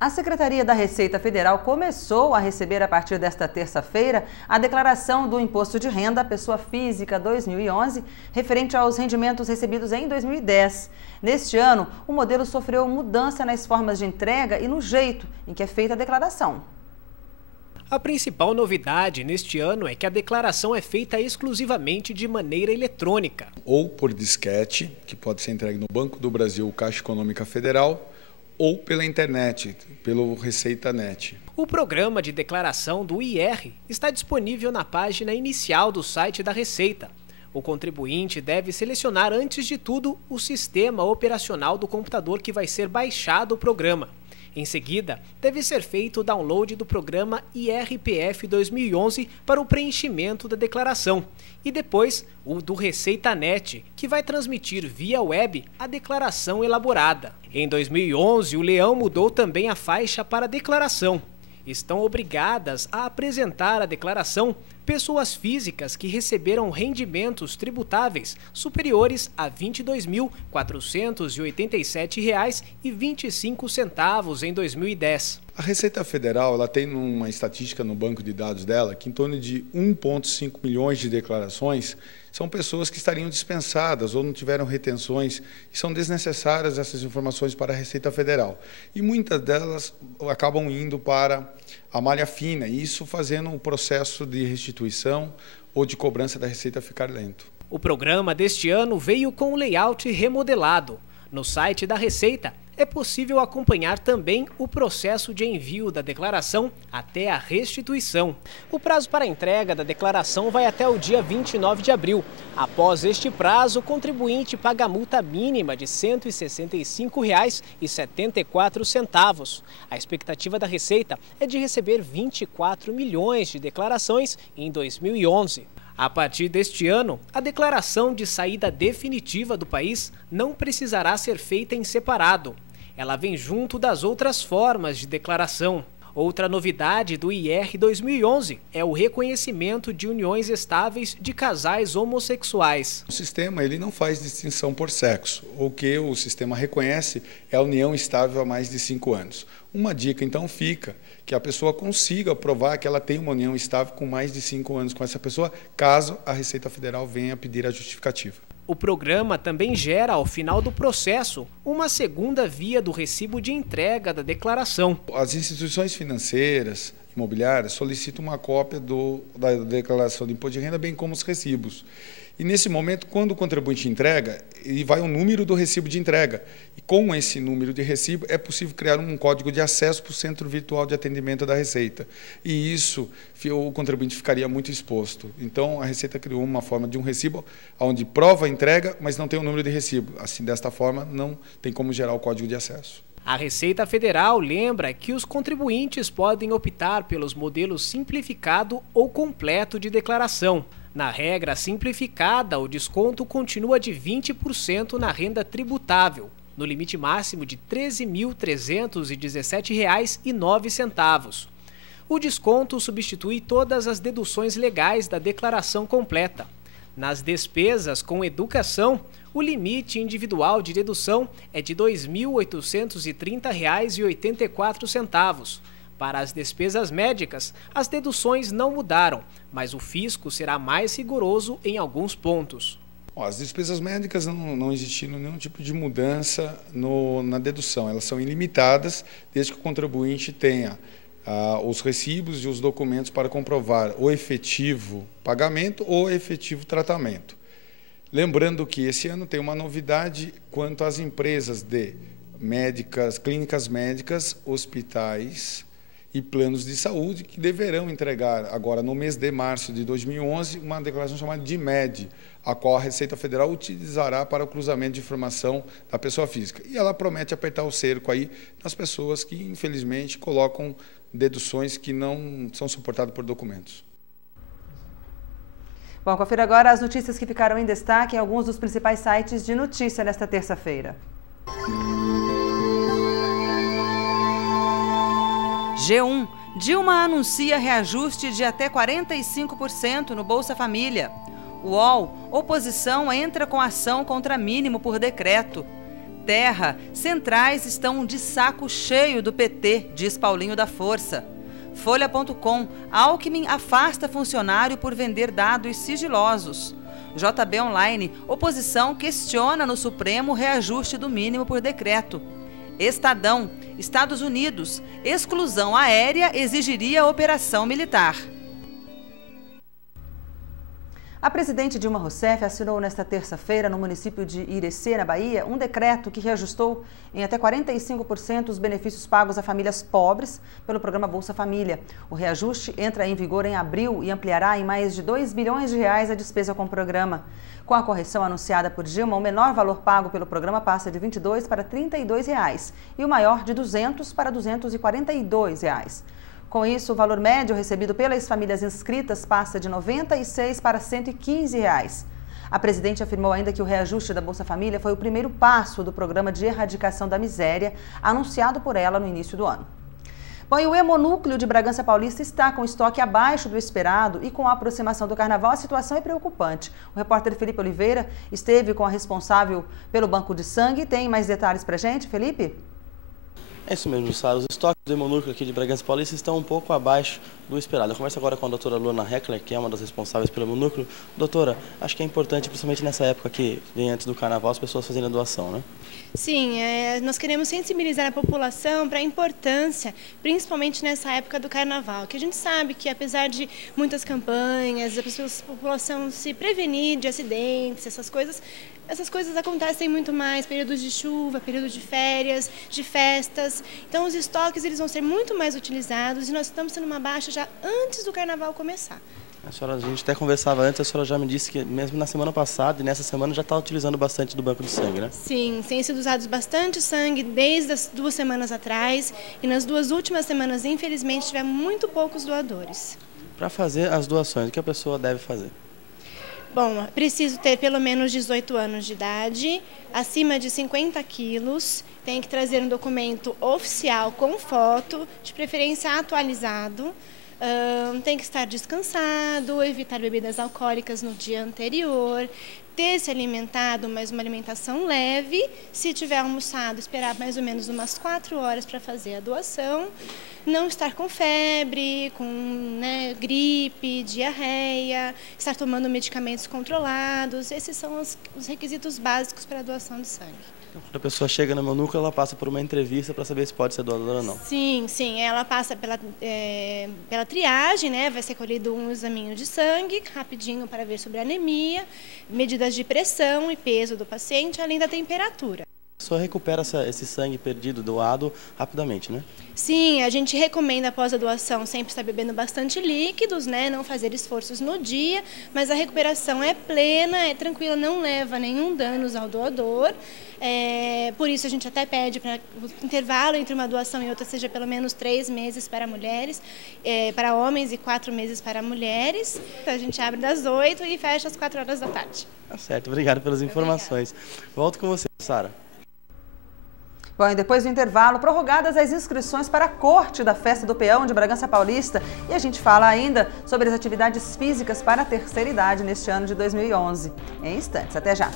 A Secretaria da Receita Federal começou a receber a partir desta terça-feira a declaração do Imposto de Renda à Pessoa Física 2011, referente aos rendimentos recebidos em 2010. Neste ano, o modelo sofreu mudança nas formas de entrega e no jeito em que é feita a declaração. A principal novidade neste ano é que a declaração é feita exclusivamente de maneira eletrônica. Ou por disquete, que pode ser entregue no Banco do Brasil, Caixa Econômica Federal, ou pela internet, pelo ReceitaNet. O programa de declaração do IR está disponível na página inicial do site da Receita. O contribuinte deve selecionar antes de tudo o sistema operacional do computador que vai ser baixado o programa. Em seguida, deve ser feito o download do programa IRPF 2011 para o preenchimento da declaração e depois o do ReceitaNet, que vai transmitir via web a declaração elaborada. Em 2011, o Leão mudou também a faixa para a declaração. Estão obrigadas a apresentar a declaração pessoas físicas que receberam rendimentos tributáveis superiores a R$ 22.487,25 em 2010. A Receita Federal ela tem uma estatística no banco de dados dela que em torno de 1,5 milhões de declarações são pessoas que estariam dispensadas ou não tiveram retenções e são desnecessárias essas informações para a Receita Federal. E muitas delas acabam indo para a malha fina, e isso fazendo o processo de restituição ou de cobrança da Receita ficar lento. O programa deste ano veio com um layout remodelado. No site da Receita é possível acompanhar também o processo de envio da declaração até a restituição. O prazo para a entrega da declaração vai até o dia 29 de abril. Após este prazo, o contribuinte paga a multa mínima de R$ 165,74. A expectativa da Receita é de receber 24 milhões de declarações em 2011. A partir deste ano, a declaração de saída definitiva do país não precisará ser feita em separado. Ela vem junto das outras formas de declaração. Outra novidade do IR 2011 é o reconhecimento de uniões estáveis de casais homossexuais. O sistema ele não faz distinção por sexo. O que o sistema reconhece é a união estável há mais de 5 anos. Uma dica, então, fica que a pessoa consiga provar que ela tem uma união estável com mais de 5 anos com essa pessoa, caso a Receita Federal venha pedir a justificativa. O programa também gera, ao final do processo, uma segunda via do recibo de entrega da declaração. As instituições financeiras, imobiliárias, solicitam uma cópia da declaração de imposto de renda, bem como os recibos. E nesse momento, quando o contribuinte entrega, ele vai o número do recibo de entrega. E com esse número de recibo, é possível criar um código de acesso para o Centro Virtual de Atendimento da Receita. E isso, o contribuinte ficaria muito exposto. Então, a Receita criou uma forma de um recibo onde prova a entrega, mas não tem o número de recibo. Assim, desta forma, não tem como gerar o código de acesso. A Receita Federal lembra que os contribuintes podem optar pelos modelos simplificado ou completo de declaração. Na regra simplificada, o desconto continua de 20% na renda tributável, no limite máximo de R$ 13.317,09. O desconto substitui todas as deduções legais da declaração completa. Nas despesas com educação, o limite individual de dedução é de R$ 2.830,84. Para as despesas médicas, as deduções não mudaram, mas o fisco será mais rigoroso em alguns pontos. As despesas médicas não existiram nenhum tipo de mudança na dedução. Elas são ilimitadas, desde que o contribuinte tenha os recibos e os documentos para comprovar o efetivo pagamento ou efetivo tratamento. Lembrando que esse ano tem uma novidade quanto às empresas de clínicas médicas, hospitais e planos de saúde, que deverão entregar agora no mês de março de 2011 uma declaração chamada de MED, a qual a Receita Federal utilizará para o cruzamento de informação da pessoa física. E ela promete apertar o cerco aí nas pessoas que, infelizmente, colocam deduções que não são suportadas por documentos. Bom, confira agora as notícias que ficaram em destaque em alguns dos principais sites de notícia nesta terça-feira. G1. Dilma anuncia reajuste de até 45% no Bolsa Família. UOL. Oposição entra com ação contra mínimo por decreto. terra, centrais estão de saco cheio do PT, diz Paulinho da Força. Folha.com, Alckmin afasta funcionário por vender dados sigilosos. JB Online, oposição questiona no Supremo reajuste do mínimo por decreto. Estadão, Estados Unidos, exclusão aérea exigiria operação militar. A presidente Dilma Rousseff assinou nesta terça-feira, no município de Irecê, na Bahia, um decreto que reajustou em até 45% os benefícios pagos a famílias pobres pelo programa Bolsa Família. O reajuste entra em vigor em abril e ampliará em mais de R$ 2 bilhões a despesa com o programa. Com a correção anunciada por Dilma, o menor valor pago pelo programa passa de R$ 22 para R$ 32 e o maior de R$ 200 para R$ 242. Com isso, o valor médio recebido pelas famílias inscritas passa de R$ 96 para R$ 115. A presidente afirmou ainda que o reajuste da Bolsa Família foi o primeiro passo do programa de erradicação da miséria, anunciado por ela no início do ano. Bom, e o Hemonúcleo de Bragança Paulista está com estoque abaixo do esperado e com a aproximação do Carnaval a situação é preocupante. O repórter Felipe Oliveira esteve com a responsável pelo banco de sangue. Tem mais detalhes para a gente, Felipe? É isso mesmo, Sara. Os estoques do Hemonúcleo aqui de Bragança Paulista estão um pouco abaixo do esperado. Eu converso agora com a doutora Luana Heckler, que é uma das responsáveis pelo Hemonúcleo. Doutora, acho que é importante, principalmente nessa época que vem antes do Carnaval, as pessoas fazerem a doação, né? Sim, nós queremos sensibilizar a população para a importância, principalmente nessa época do Carnaval, que a gente sabe que apesar de muitas campanhas, a população se prevenir de acidentes, essas coisas acontecem muito mais, períodos de chuva, período de férias, de festas. Então os estoques eles vão ser muito mais utilizados e nós estamos tendo uma baixa já antes do Carnaval começar. A gente até conversava antes, a senhora já me disse que mesmo na semana passada e nessa semana já está utilizando bastante do banco de sangue, né? Sim, tem sido usado bastante sangue desde as 2 semanas atrás e nas 2 últimas semanas, infelizmente, tivemos muito poucos doadores. Para fazer as doações, o que a pessoa deve fazer? Bom, preciso ter pelo menos 18 anos de idade, acima de 50 quilos, tem que trazer um documento oficial com foto, de preferência atualizado, tem que estar descansado, evitar bebidas alcoólicas no dia anterior, ter se alimentado, mas uma alimentação leve, se tiver almoçado, esperar mais ou menos umas 4 horas para fazer a doação, não estar com febre, com gripe, diarreia, estar tomando medicamentos controlados, esses são os requisitos básicos para a doação de sangue. Quando a pessoa chega no Hemonúcleo, ela passa por uma entrevista para saber se pode ser doadora ou não. Sim, ela passa pela triagem, né? Vai ser colhido um examinho de sangue, rapidinho para ver sobre a anemia, medidas de pressão e peso do paciente, além da temperatura. A pessoa recupera esse sangue perdido, doado, rapidamente, né? Sim, a gente recomenda após a doação sempre estar bebendo bastante líquidos, né? Não fazer esforços no dia, mas a recuperação é plena, é tranquila, não leva nenhum dano ao doador. Por isso a gente até pede para o intervalo entre uma doação e outra seja pelo menos 3 meses para mulheres, para homens e 4 meses para mulheres. Então, a gente abre das 8 e fecha às 4 horas da tarde. Tá certo, obrigado pelas informações. Volto com você, Sara. Bom, e depois do intervalo, prorrogadas as inscrições para a Corte da Festa do Peão de Bragança Paulista. E a gente fala ainda sobre as atividades físicas para a terceira idade neste ano de 2011. Em instantes, até já!